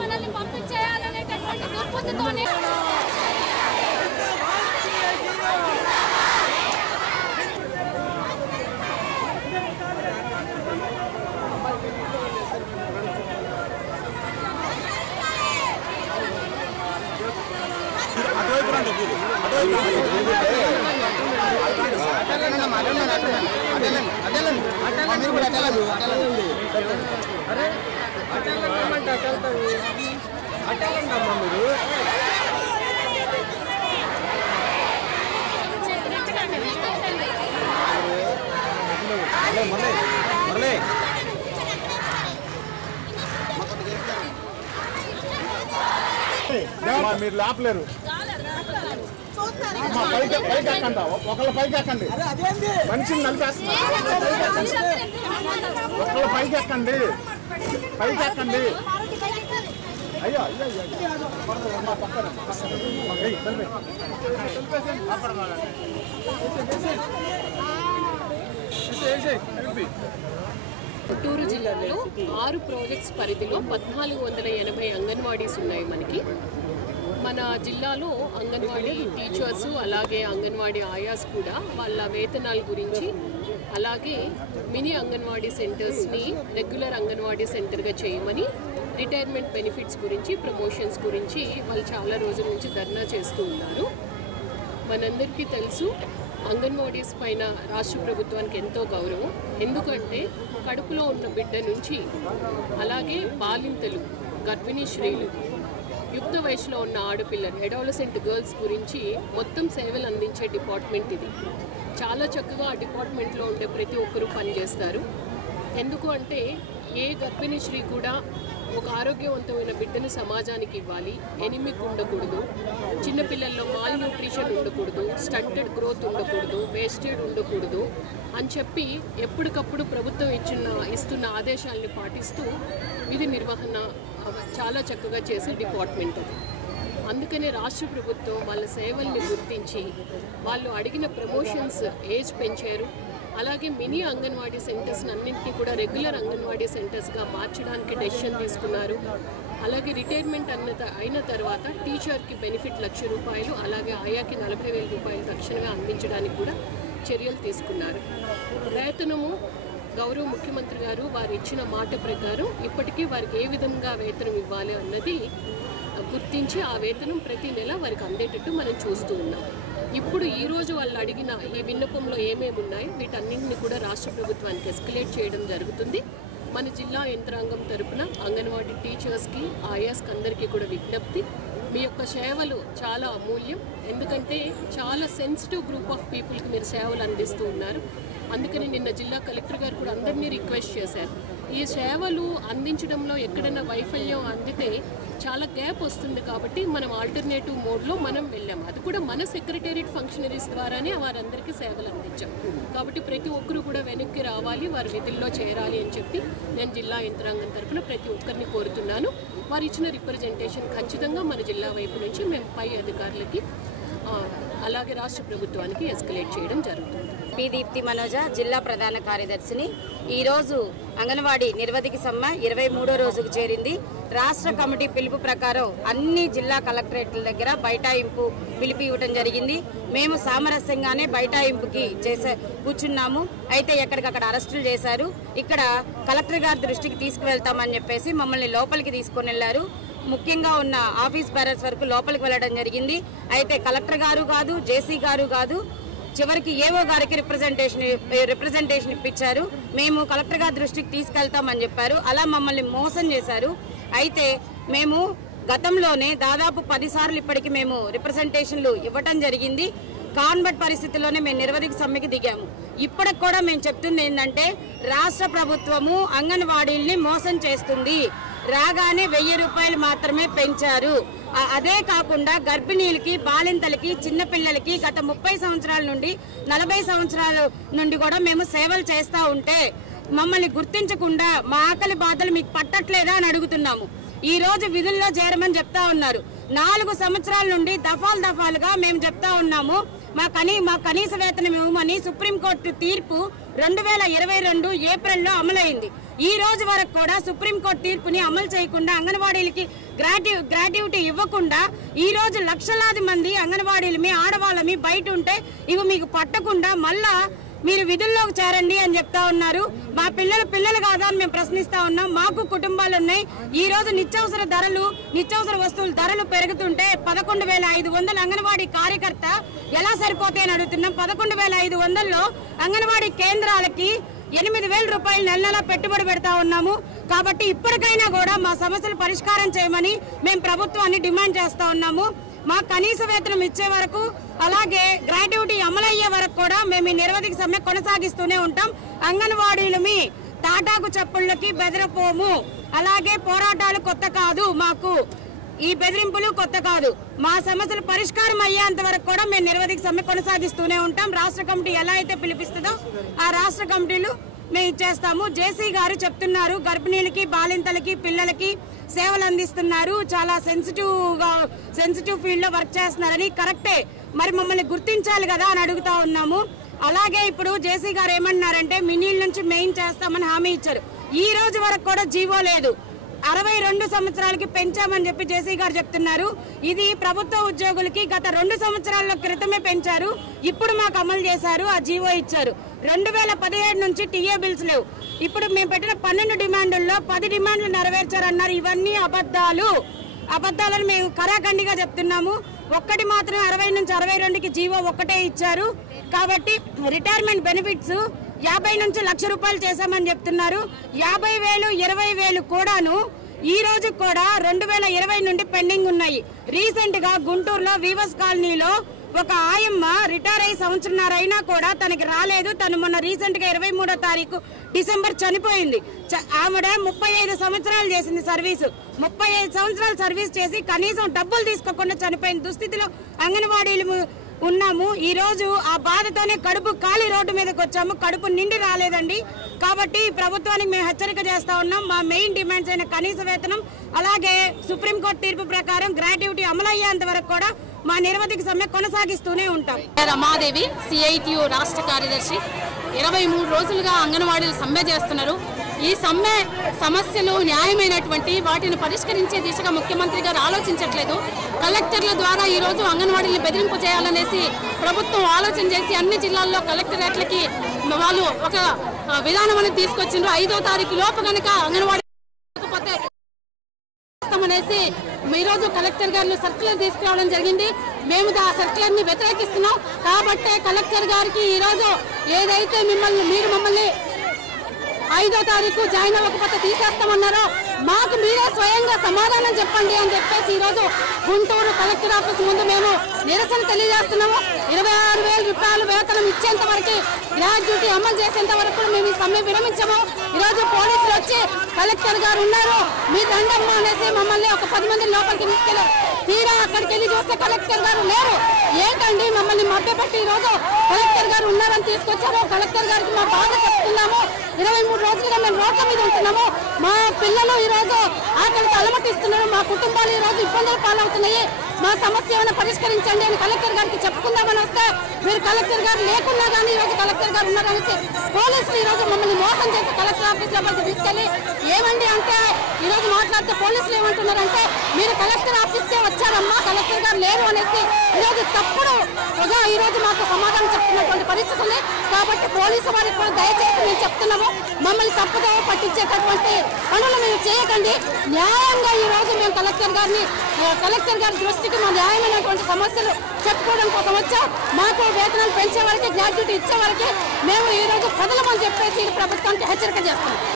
మనల్ని పంపించేయాలనేటటువంటి దుర్బుద్ధితోనే మీరు లేపలేరు ఒకళ్ళ పైకి ఎక్కండి మనిషిని నలిపేస్తున్నారు ఒకళ్ళ పైకి ఎక్కండి అయ్యో గుంటూరు జిల్లాలో 6 ప్రాజెక్ట్స్ పరిధిలో 1480 అంగన్వాడీస్ ఉన్నాయి మనకి. మన జిల్లాలో అంగన్వాడీ టీచర్స్ అలాగే అంగన్వాడీ ఆయాస్ కూడా వాళ్ళ వేతనాల గురించి అలాగే మినీ అంగన్వాడీ సెంటర్స్ని రెగ్యులర్ అంగన్వాడీ సెంటర్గా చేయమని రిటైర్మెంట్ బెనిఫిట్స్ గురించి ప్రమోషన్స్ గురించి వాళ్ళు చాలా రోజుల నుంచి ధర్నా చేస్తూ ఉన్నారు. మనందరికీ తెలుసు అంగన్వాడీస్ పైన రాష్ట్ర ప్రభుత్వానికి ఎంతో గౌరవం. ఎందుకంటే కడుపులో ఉన్న బిడ్డ నుంచి అలాగే బాలింతలు, గర్భిణీ స్త్రీలు, యుక్త వయసులో ఉన్న ఆడపిల్లలు, అడాలసెంట్ గర్ల్స్ గురించి మొత్తం సేవలు అందించే డిపార్ట్మెంట్ ఇది. చాలా చక్కగా ఆ డిపార్ట్మెంట్లో ఉండే ప్రతి ఒక్కరూ పనిచేస్తారు. ఎందుకు అంటే ఏ గర్భిణీ స్త్రీ కూడా ఒక ఆరోగ్యవంతమైన బిడ్డను సమాజానికి ఇవ్వాలి, ఎనిమిక్ ఉండకూడదు, చిన్నపిల్లల్లో మాల్ న్యూట్రిషన్ ఉండకూడదు, స్టంటెడ్ గ్రోత్ ఉండకూడదు, వేస్టెడ్ ఉండకూడదు అని చెప్పి ఎప్పటికప్పుడు ప్రభుత్వం ఇస్తున్న ఆదేశాలని పాటిస్తూ విధి నిర్వహణ చాలా చక్కగా చేసే డిపార్ట్మెంట్ అది. అందుకనే రాష్ట్ర ప్రభుత్వం వాళ్ళ సేవల్ని గుర్తించి వాళ్ళు అడిగిన ప్రమోషన్స్ ఏజ్ పెంచారు. అలాగే మినీ అంగన్వాడీ సెంటర్స్ అన్నింటినీ కూడా రెగ్యులర్ అంగన్వాడీ సెంటర్స్గా మార్చడానికి డెసిషన్ తీసుకున్నారు. అలాగే రిటైర్మెంట్ అయిన తర్వాత టీచర్కి బెనిఫిట్ ₹1,00,000 అలాగే ఆయాకి ₹40,000 తక్షణమే అందించడానికి కూడా చర్యలు తీసుకున్నారు. వేతనము గౌరవ ముఖ్యమంత్రి గారు వారు ఇచ్చిన మాట ప్రకారం ఇప్పటికీ వారికి ఏ విధంగా వేతనం ఇవ్వాలి అన్నది గుర్తించి ఆ వేతనం ప్రతి నెల వారికి అందేటట్టు మనం చూస్తూ ఉన్నాం. ఇప్పుడు ఈరోజు వాళ్ళు అడిగిన ఈ విన్నపంలో ఏమేమి ఉన్నాయో వీటన్నింటినీ కూడా రాష్ట్ర ప్రభుత్వానికి ఎస్కలేట్ చేయడం జరుగుతుంది. మన జిల్లా యంత్రాంగం తరపున అంగన్వాడీ టీచర్స్కి, ఆయాస్కి అందరికీ కూడా విజ్ఞప్తి, మీ యొక్క సేవలు చాలా అమూల్యం. ఎందుకంటే చాలా సెన్సిటివ్ గ్రూప్ ఆఫ్ పీపుల్కి మీరు సేవలు అందిస్తూ ఉన్నారు. అందుకని నిన్న జిల్లా కలెక్టర్ గారు కూడా అందరినీ రిక్వెస్ట్ చేశారు. ఈ సేవలు అందించడంలో ఎక్కడైనా వైఫల్యం అందితే చాలా గ్యాప్ వస్తుంది కాబట్టి మనం ఆల్టర్నేటివ్ మోడ్లో మనం వెళ్ళాము. అది కూడా మన సెక్రటేరియట్ ఫంక్షనరీస్ ద్వారానే వారందరికీ సేవలు అందించాం. కాబట్టి ప్రతి ఒక్కరు కూడా వెనక్కి రావాలి, వారి విధుల్లో చేరాలి అని చెప్పి నేను జిల్లా యంత్రాంగం తరఫున ప్రతి ఒక్కరిని కోరుతున్నాను. వారు ఇచ్చిన రిప్రజెంటేషన్ ఖచ్చితంగా మన జిల్లా వైపు నుంచి మేము పై అధికారులకి అలాగే రాష్ట్ర ప్రభుత్వానికి ఎస్కలేట్ చేయడం జరుగుతుంది. పి దీప్తి మనోజ, జిల్లా ప్రధాన కార్యదర్శిని. ఈరోజు అంగన్వాడీ నిర్వధిక సమ్మె 23వ రోజుకు చేరింది. రాష్ట్ర కమిటీ పిలుపు ప్రకారం అన్ని జిల్లా కలెక్టరేట్ల దగ్గర బైఠాయింపు పిలుపు ఇవ్వడం జరిగింది. మేము సామరస్యంగానే బైఠాయింపుకి కూర్చున్నాము. అయితే ఎక్కడికక్కడ అరెస్టులు చేశారు. ఇక్కడ కలెక్టర్ గారి దృష్టికి తీసుకువెళ్తామని చెప్పేసి మమ్మల్ని లోపలికి తీసుకొని వెళ్లారు. ముఖ్యంగా ఉన్న ఆఫీస్ బ్యారర్స్ వరకు లోపలికి వెళ్ళడం జరిగింది. అయితే కలెక్టర్ గారు కాదు, జేసీ గారు కాదు, చివరికి ఏవో గారికి రిప్రజెంటేషన్ ఇప్పించారు. మేము కలెక్టర్ గారి దృష్టికి తీసుకెళ్తామని చెప్పారు. అలా మమ్మల్ని మోసం చేశారు. అయితే మేము గతంలోనే దాదాపు 10 సార్లు ఇప్పటికి మేము రిప్రజెంటేషన్లు ఇవ్వటం జరిగింది. కాన్వర్ట్ పరిస్థితుల్లోనే మేము నిర్వధిక సమ్మెకి దిగాము. ఇప్పటికి కూడా మేము చెప్తుంది ఏంటంటే రాష్ట్ర ప్రభుత్వము అంగన్వాడీల్ని మోసం చేస్తుంది. రాగానే ₹1000 మాత్రమే పెంచారు. అదే కాకుండా గర్భిణీలకి, బాలింతలకి, చిన్నపిల్లలకి గత 30 సంవత్సరాల నుండి 40 సంవత్సరాల నుండి కూడా మేము సేవలు చేస్తూ ఉంటే మమ్మల్ని గుర్తించకుండా మా ఆకలి బాధలు మీకు పట్టట్లేదా అని అడుగుతున్నాము. ఈ రోజు విధుల్లో చేరమని చెప్తా ఉన్నారు. 4 సంవత్సరాల నుండి దఫాలుగా మేము చెప్తా ఉన్నాము మా కనీస వేతనం ఇవ్వమని. సుప్రీంకోర్టు తీర్పు 2022 ఏప్రిల్లో అమలైంది. ఈ రోజు వరకు కూడా సుప్రీంకోర్టు తీర్పుని అమలు చేయకుండా అంగన్వాడీలకి గ్రాట్యుటీ ఇవ్వకుండా ఈ రోజు లక్షలాది మంది అంగన్వాడీలమి ఆడవాళ్ళమి బయట ఉంటే ఇవి మీకు పట్టకుండా మళ్ళా మీరు విధుల్లోకి చేరండి అని చెప్తా ఉన్నారు. మా పిల్లలు కాదా అని మేము ప్రశ్నిస్తా ఉన్నాం. మాకు కుటుంబాలు ఉన్నాయి. ఈ రోజు నిత్యావసర వస్తువుల ధరలు పెరుగుతుంటే 11,500 అంగన్వాడీ కార్యకర్త ఎలా సరిపోతాయని అడుగుతున్నాం. 11,500లో అంగన్వాడీ కేంద్రాలకి 8,000 రూపాయలు నెల పెట్టుబడి పెడతా ఉన్నాము. కాబట్టి ఇప్పటికైనా కూడా మా సమస్యలు పరిష్కారం చేయమని మేము ప్రభుత్వాన్ని డిమాండ్ చేస్తా ఉన్నాము. మా కనీస వేతనం ఇచ్చే వరకు అలాగే గ్రాట్యుటీ అమలయ్యే వరకు కూడా మేము ఈ నిరవధిక సమ్మె కొనసాగిస్తూనే ఉంటాం. అంగన్వాడీలమి తాటాకు చప్పుళ్ళకి బెదరపోము. అలాగే పోరాటాలు కొత్త కాదు, మాకు ఈ బెదిరింపులు కొత్త కాదు. మా సమస్యలు పరిష్కారం అయ్యేంత వరకు కూడా మేము నిరవధిక సమ్మె కొనసాగిస్తూనే ఉంటాం. రాష్ట్ర కమిటీ ఎలా అయితే పిలిపిస్తుందో ఆ రాష్ట్ర కమిటీలు మేము ఇచ్చేస్తాము. జేసీ గారు చెప్తున్నారు గర్భిణీలకి బాలింతలకి పిల్లలకి సేవలు అందిస్తున్నారు, చాలా సెన్సిటివ్ ఫీల్డ్ లో వర్క్ చేస్తున్నారని. కరెక్టే, మరి మమ్మల్ని గుర్తించాలి కదా అని అడుగుతా ఉన్నాము. అలాగే ఇప్పుడు జేసీ గారు ఏమన్నారంటే మినీల్ నుంచి మెయిన్ చేస్తామని హామీ ఇచ్చారు. ఈ రోజు వరకు కూడా జీవో లేదు. 62 సంవత్సరాలకి పెంచామని చెప్పి జేసీ గారు చెప్తున్నారు. ఇది ప్రభుత్వ ఉద్యోగులకి గత 2 సంవత్సరాల క్రితమే పెంచారు. ఇప్పుడు మాకు అమలు చేశారు, ఆ జీవో ఇచ్చారు. 2017 నుంచి టీఏ బిల్స్ లేవు. ఇప్పుడు మేము పెట్టిన 12 డిమాండుల్లో 10 డిమాండ్లు నెరవేర్చారన్నారు. ఇవన్నీ అబద్ధాలను మేము కరాఖండిగా చెప్తున్నాము. ఒక్కటి మాత్రం 60 నుంచి 62కి జీవో ఒక్కటే ఇచ్చారు. కాబట్టి రిటైర్మెంట్ బెనిఫిట్స్ 50 నుంచి ₹1,00,000 రూపాయలు చేశామని చెప్తున్నారు. 50,000 20,000 కూడాను ఈ రోజు కూడా 2020 నుండి పెండింగ్ ఉన్నాయి. రీసెంట్ గా గుంటూరులో వీవర్స్ కాలనీలో ఒక ఆయమ్మ రిటైర్ అయ్యి సంవత్సరంన్నర అయినా కూడా తనకి రాలేదు. తను మొన్న రీసెంట్ గా 23వ తారీఖు డిసెంబర్ చనిపోయింది. ఆవిడ 35 సంవత్సరాలు చేసింది సర్వీసు. 35 సంవత్సరాలు సర్వీస్ చేసి కనీసం డబ్బులు తీసుకోకుండా చనిపోయిన దుస్థితిలో అంగన్వాడీలు ఉన్నాము. ఈ రోజు ఆ బాధతోనే కడుపు ఖాళీ రోడ్డు మీదకి వచ్చాము. కడుపు నిండి రాలేదండి. కాబట్టి ప్రభుత్వానికి మేము హెచ్చరిక చేస్తా ఉన్నాం. మా మెయిన్ డిమాండ్స్ అయిన కనీస వేతనం అలాగే సుప్రీంకోర్టు తీర్పు ప్రకారం గ్రాట్యుటీ అమలయ్యేంత వరకు కూడా మా నిరవధిక సమ్మె కొనసాగిస్తూనే ఉంటాం. రమాదేవి, సిఐటియు రాష్ట్ర కార్యదర్శి. 23 రోజులుగా అంగన్వాడీలు సమ్మె చేస్తున్నారు. ఈ సమ్మె సమస్యలు న్యాయమైనటువంటి వాటిని పరిష్కరించే దిశగా ముఖ్యమంత్రి గారు ఆలోచించట్లేదు. కలెక్టర్ల ద్వారా ఈ రోజు అంగన్వాడీలను బెదిరింపు చేయాలనేసి ప్రభుత్వం ఆలోచన చేసి అన్ని జిల్లాల్లో కలెక్టరేట్లకి వాళ్ళు ఒక విధానం అనేది తీసుకొచ్చిండ్రు. 5వ తారీఖు లోపు కనుక అంగన్వాడీ అనేసి ఈ రోజు కలెక్టర్ గారిని సర్క్యులర్ తీసుకురావడం జరిగింది. మేము ఆ సర్క్యులర్ ని వ్యతిరేకిస్తున్నాం. కాబట్టే కలెక్టర్ గారికి ఈ రోజు ఏదైతే మీరు మమ్మల్ని 5వ తారీఖు జాయిన్ అవ్వకపోతే తీసేస్తామన్నారో మాకు మీరే స్వయంగా సమాధానం చెప్పండి అని చెప్పేసి ఈ రోజు గుంటూరు కలెక్టర్ ఆఫీస్ ముందు మేము నిరసన తెలియజేస్తున్నాము. 26,000 రూపాయలు వేతనం ఇచ్చేంత వరకు గ్రాట్యుటీ అమలు చేసేంత వరకు మేము ఈ సమ్మె విరమించాము. ఈరోజు పోలీసులు వచ్చి కలెక్టర్ గారు ఉన్నారు మీ దండమ్మ అనేసి మమ్మల్ని ఒక 10 మంది లోపలికి తీసుకెళ్లారు. తీరా అక్కడికి వెళ్ళి చూస్తే కలెక్టర్ గారు లేరు. ఏంటండి మమ్మల్ని మభ్యపెట్టి ఈ రోజు కలెక్టర్ గారు ఉన్నారని తీసుకొచ్చాము. కలెక్టర్ గారికి మా బాధ చెప్తున్నాము. 23 రోజులుగా మేము రోడ్ల మీద ఉంటున్నాము. మా పిల్లలు ఈ రోజు ఆకలికి అలమటిస్తున్నారు. మా కుటుంబాలు ఈ రోజు ఇబ్బందులు పాలవుతున్నాయి. మా సమస్య ఏమైనా పరిష్కరించండి అని కలెక్టర్ గారికి చెప్పుకుందామని వస్తే మీరు కలెక్టర్ గారు లేకున్నా కానీ ఈ రోజు కలెక్టర్ గారు ఉన్నారనేసి పోలీసులు ఈ రోజు మమ్మల్ని మోసం చేసి కలెక్టర్ ఆఫీస్ లోపలికి తీసుకెళ్లి ఏమండి అంటే ఈ రోజు మాట్లాడితే పోలీసులు ఏమంటున్నారంటే మీరు కలెక్టర్ ఆఫీస్కే వచ్చారమ్మా, కలెక్టర్ గారు లేరు అనేసి ఈ రోజు తప్పుడు ఈ రోజు మాకు సమాధానం చెప్తున్నటువంటి పరిస్థితి ఉంది. కాబట్టి పోలీసు వారికి కూడా దయచేసి మేము చెప్తున్నాము, మమ్మల్ని తప్పుగా పట్టించేటటువంటి పనులు మేము చేయకండి. న్యాయంగా ఈ రోజు మేము కలెక్టర్ గారి దృష్టికి మా న్యాయమైనటువంటి సమస్యలు చెప్పుకోవడం కోసం వచ్చాం. మాకు వేతనాలు పెంచే వరకే గ్రాట్యుటీ ఇచ్చే వరకే మేము ఈ రోజు కదలమని చెప్పేసి ప్రభుత్వానికి హెచ్చరిక చేస్తున్నాం.